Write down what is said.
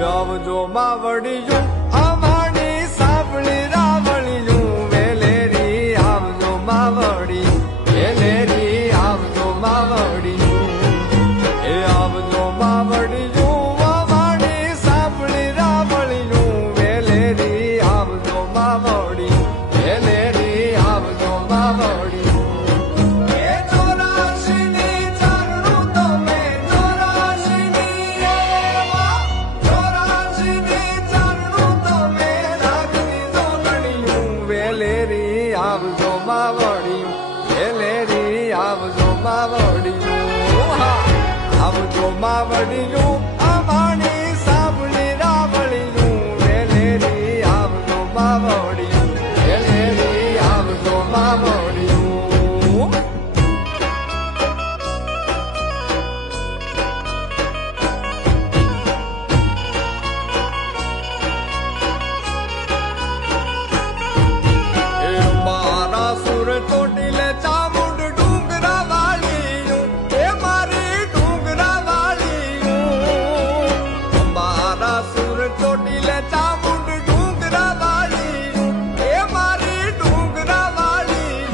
આવજો માવડિયું અમારી સાંભળી રાવળિયું વેલેરી આવજો માવડી વેલેરી આવજો માવડિયું એ આવજો માવડિયું અમારી સાંભળી રાવળિયું વેલેરી આવજો માવડી વેલેરી આવજો માવડી આવજો માવડિયું વેલેરી આવજો માવડિયું આવજો માવડિયું અમારી સાંભળી રાવળિયું વેલેરી આવજો માવડિયું વેલેરી આવજો માવડિયું ચોટીલે ચામુંડ ડુંગરા વાળીયું એ મારી ડુંગરા વાળીયું મારા સુર ચોટીલે